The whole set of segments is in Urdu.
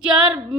4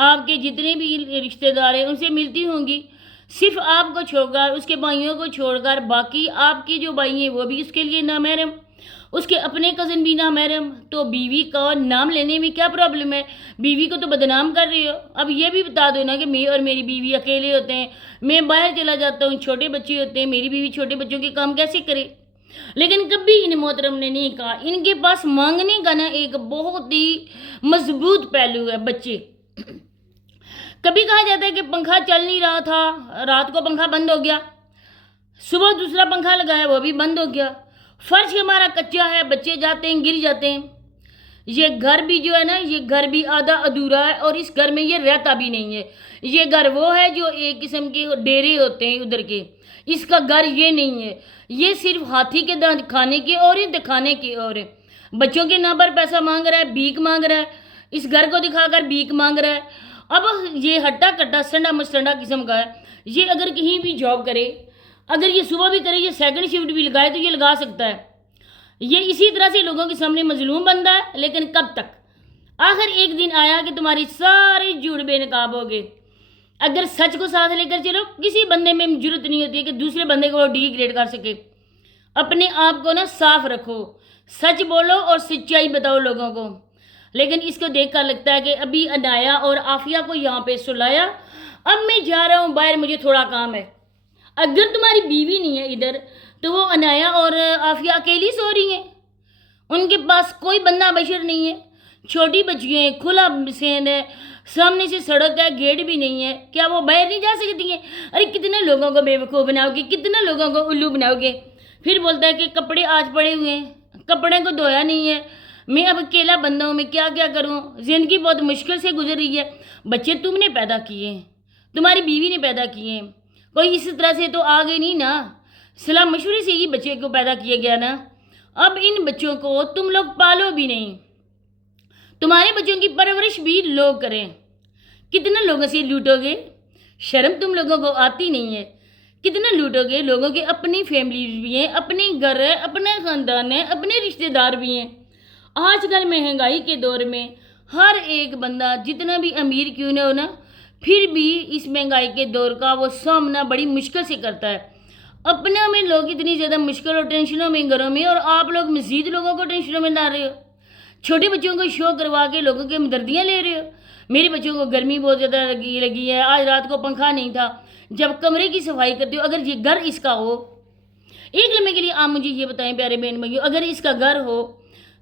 آپ کے جتنے بھی رشتہ دار ہیں ان سے ملتی ہوں گی، صرف آپ کو چھوڑ کر، اس کے بھائیوں کو چھوڑ کر باقی آپ کے جو بھائی ہیں وہ بھی اس کے لیے نامحرم، اس کے اپنے کزن بھی نامحرم، تو بیوی کا نام لینے میں کیا پرابلم ہے؟ بیوی کو تو بدنام کر رہی ہو۔ اب یہ بھی بتا دو نا کہ میں اور میری بیوی اکیلے ہوتے ہیں، میں باہر چلا جاتا ہوں، چھوٹے بچے ہوتے ہیں، میری بیوی چھوٹے بچوں کے کام کیسے کرے؟ لیکن کبھی ان محترم نے نہیں کہا۔ ان کے پاس مانگنے کا نا ایک بہت ہی مضبوط پہلو ہے بچے۔ کبھی کہا جاتا ہے کہ پنکھا چل نہیں رہا تھا، رات کو پنکھا بند ہو گیا، صبح دوسرا پنکھا لگایا وہ بھی بند ہو گیا، فرش ہمارا کچا ہے، بچے جاتے ہیں گر جاتے ہیں۔ یہ گھر بھی جو ہے نا، یہ گھر بھی آدھا ادھورا ہے، اور اس گھر میں یہ رہتا بھی نہیں ہے۔ یہ گھر وہ ہے جو ایک قسم کے ڈیرے ہوتے ہیں ادھر کے، اس کا گھر یہ نہیں ہے۔ یہ صرف ہاتھی کے دانت کھانے کے اور دکھانے کے اور ہے۔ بچوں کے نام پر پیسہ مانگ رہا ہے، بھیک مانگ رہا ہے، اس گھر کو دکھا کر بھیک مانگ رہا ہے۔ اب یہ ہٹا کٹا سنڈا مسٹنڈا قسم کا ہے۔ یہ اگر کہیں بھی جاب کرے، اگر یہ صبح بھی کرے، یہ سیکنڈ شفٹ بھی لگائے تو یہ لگا سکتا ہے۔ یہ اسی طرح سے لوگوں کے سامنے مظلوم بندہ ہے، لیکن کب تک؟ آخر ایک دن آیا کہ تمہاری ساری جھوٹ بے نقاب ہو گئے۔ اگر سچ کو ساتھ لے کر چلو، کسی بندے میں جرت نہیں ہوتی ہے کہ دوسرے بندے کو وہ ڈی گریڈ کر سکے۔ اپنے آپ کو نا صاف رکھو، سچ بولو اور سچائی بتاؤ لوگوں کو۔ لیکن اس کو دیکھ کر لگتا ہے کہ ابھی انایا اور عافیہ کو یہاں پہ سلایا، اب میں جا رہا ہوں باہر، مجھے تھوڑا کام ہے۔ اگر تمہاری بیوی نہیں ہے ادھر تو وہ انایا اور عافیہ اکیلی سو رہی ہیں، ان کے پاس کوئی بندہ بشر نہیں ہے، چھوٹی بچیاں ہیں، کھلا سین ہے، سامنے سے سڑک ہے، گیٹ بھی نہیں ہے، کیا وہ باہر نہیں جا سکتی ہیں؟ ارے کتنے لوگوں کو بے وقوف بناؤ گے، کتنے لوگوں کو الو بناؤ گے؟ پھر بولتا ہے کہ کپڑے آج پڑے ہوئے ہیں، کپڑے کو دھویا نہیں ہے، میں اب اکیلا بندہ ہوں، میں کیا کروں، زندگی بہت مشکل سے گزر رہی ہے۔ بچے تم نے پیدا کیے ہیں، تمہاری بیوی نے پیدا کیے ہیں، کوئی اس طرح سے تو آگے نہیں نا، صلاح مشورے سے ہی بچے کو پیدا کیا گیا نا۔ اب ان بچوں کو تم لوگ پالو بھی نہیں، تمہارے بچوں کی پرورش بھی لوگ کریں۔ کتنے لوگوں سے لوٹو گے؟ شرم تم لوگوں کو آتی نہیں ہے؟ کتنا لوٹو گے؟ لوگوں کے اپنی فیملی بھی ہیں، اپنے گھر ہے، اپنے خاندان ہے، اپنے رشتہ دار بھی ہیں۔ آج کل مہنگائی کے دور میں ہر ایک بندہ جتنا بھی امیر کیوں نہ ہو نا، پھر بھی اس مہنگائی کے دور کا وہ سامنا بڑی مشکل سے کرتا ہے۔ اپنا میں لوگ اتنی زیادہ مشکل اور ٹینشنوں میں گھروں میں، اور آپ لوگ مزید لوگوں کو ٹینشنوں میں ڈال رہے ہو۔ چھوٹے بچوں کو شو کروا کے لوگوں کے ہمدردیاں لے رہے ہو۔ میرے بچوں کو گرمی بہت زیادہ لگی ہے، آج رات کو پنکھا نہیں تھا۔ جب کمرے کی صفائی کرتے ہو، اگر یہ گھر اس کا ہو، ایک لمحے کے لیے آپ مجھے یہ بتائیں پیارے بہن بھائیو، اگر اس کا گھر ہو،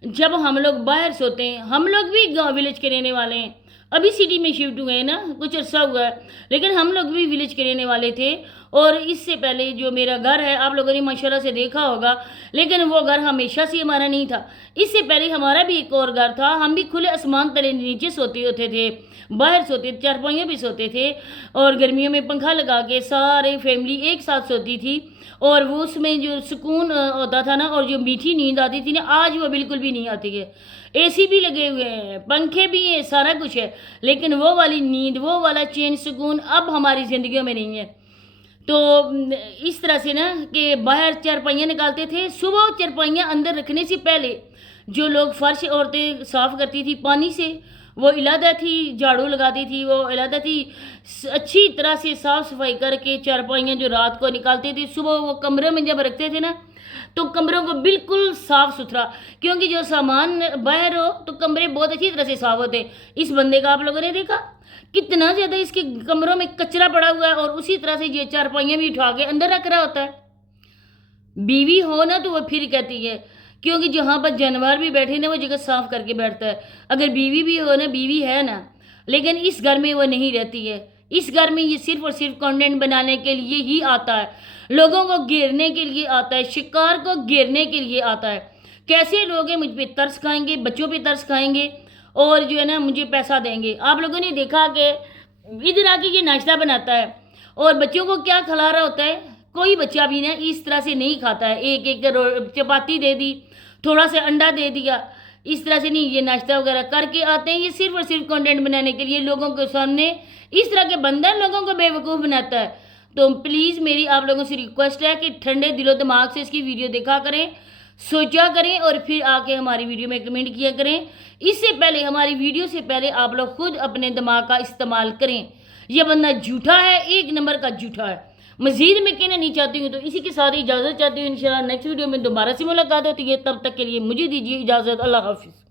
جب ہم لوگ باہر سوتے ہیں، ہم لوگ بھی گاؤں ولیج کے رہنے والے ہیں، ابھی سٹی میں شفٹ ہوئے ہیں نا، کچھ عرصہ ہوا ہے، لیکن ہم لوگ بھی ولیج کے رہنے والے تھے۔ اور اس سے پہلے جو میرا گھر ہے آپ لوگوں نے ماشاءاللہ سے دیکھا ہوگا، لیکن وہ گھر ہمیشہ سے ہمارا نہیں تھا۔ اس سے پہلے ہمارا بھی ایک اور گھر تھا، ہم بھی کھلے آسمان تلے نیچے سوتے ہوتے تھے، باہر سوتے، چارپائیوں بھی سوتے تھے، اور گرمیوں میں پنکھا لگا کے سارے فیملی ایک ساتھ سوتی تھی، اور وہ اس میں جو سکون ہوتا تھا نا، اور جو میٹھی نیند آتی تھی نا، آج وہ بالکل بھی نہیں آتی ہے۔ اے سی بھی لگے ہوئے ہیں، پنکھے بھی ہیں، سارا کچھ ہے، لیکن وہ والی نیند، وہ والا چین سکون اب ہماری زندگیوں میں نہیں ہے۔ تو اس طرح سے نا کہ باہر چارپائیاں نکالتے تھے، صبح چارپائیاں اندر رکھنے سے پہلے جو لوگ فرش عورتیں صاف کرتی تھی پانی سے، وہ علیحدہ تھی، جھاڑو لگاتی تھی، وہ علیحدہ تھی، اچھی طرح سے صاف صفائی کر کے چارپائیاں جو رات کو نکالتے تھے، صبح وہ کمروں میں جب رکھتے تھے نا، تو کمروں کو بالکل صاف ستھرا، کیونکہ جو سامان باہر ہو تو کمرے بہت اچھی طرح سے صاف ہوتے ہیں۔ اس بندے کا آپ لوگوں نے دیکھا کتنا زیادہ اس کے کمروں میں کچرا پڑا ہوا ہے، اور اسی طرح سے یہ چارپائیاں بھی اٹھا کے اندر رکھ رہا ہوتا ہے۔ بیوی ہو نا تو وہ پھر کہتی ہے، کیونکہ جہاں پر جانور بھی بیٹھے نا وہ جگہ صاف کر کے بیٹھتا ہے۔ اگر بیوی بھی ہو نا، بیوی ہے نا، لیکن اس گھر میں وہ نہیں رہتی ہے۔ اس گھر میں یہ صرف اور صرف کنٹینٹ بنانے کے لیے ہی آتا ہے، لوگوں کو گھیرنے کے لیے آتا ہے، شکار کو گھیرنے کے لیے آتا ہے۔ کیسے لوگ ہیں مجھ پہ ترس کھائیں گے، بچوں پہ ترس کھائیں گے، اور جو ہے نا مجھے پیسہ دیں گے۔ آپ لوگوں نے دیکھا کہ ادھر آ کے یہ ناشتہ بناتا ہے، اور بچوں کو کیا کھلا رہا ہوتا ہے؟ کوئی بچہ بھی نا اس طرح سے نہیں کھاتا ہے، ایک چپاتی دے دی، تھوڑا سا انڈا دے دیا، اس طرح سے نہیں۔ یہ ناشتہ وغیرہ کر کے آتے ہیں، یہ صرف اور صرف کنٹینٹ بنانے کے لیے، لوگوں کے سامنے اس طرح کے بندہ لوگوں کو بے وقوف بناتا ہے۔ تو پلیز میری آپ لوگوں سے ریکویسٹ ہے کہ ٹھنڈے دل و دماغ سے اس کی ویڈیو دیکھا کریں، سوچا کریں اور پھر آ کے ہماری ویڈیو میں کمنٹ کیا کریں۔ اس سے پہلے ہماری ویڈیو سے پہلے آپ لوگ خود اپنے دماغ کا استعمال کریں۔ یہ بندہ جھوٹا ہے، ایک نمبر کا جھوٹا ہے۔ مزید میں کہنا نہیں چاہتی ہوں، تو اسی کے ساتھ اجازت چاہتی ہوں۔ انشاءاللہ نیکسٹ ویڈیو میں دوبارہ سے ملاقات ہوتی ہے، تب تک کے لیے مجھے دیجیے اجازت۔ اللہ حافظ۔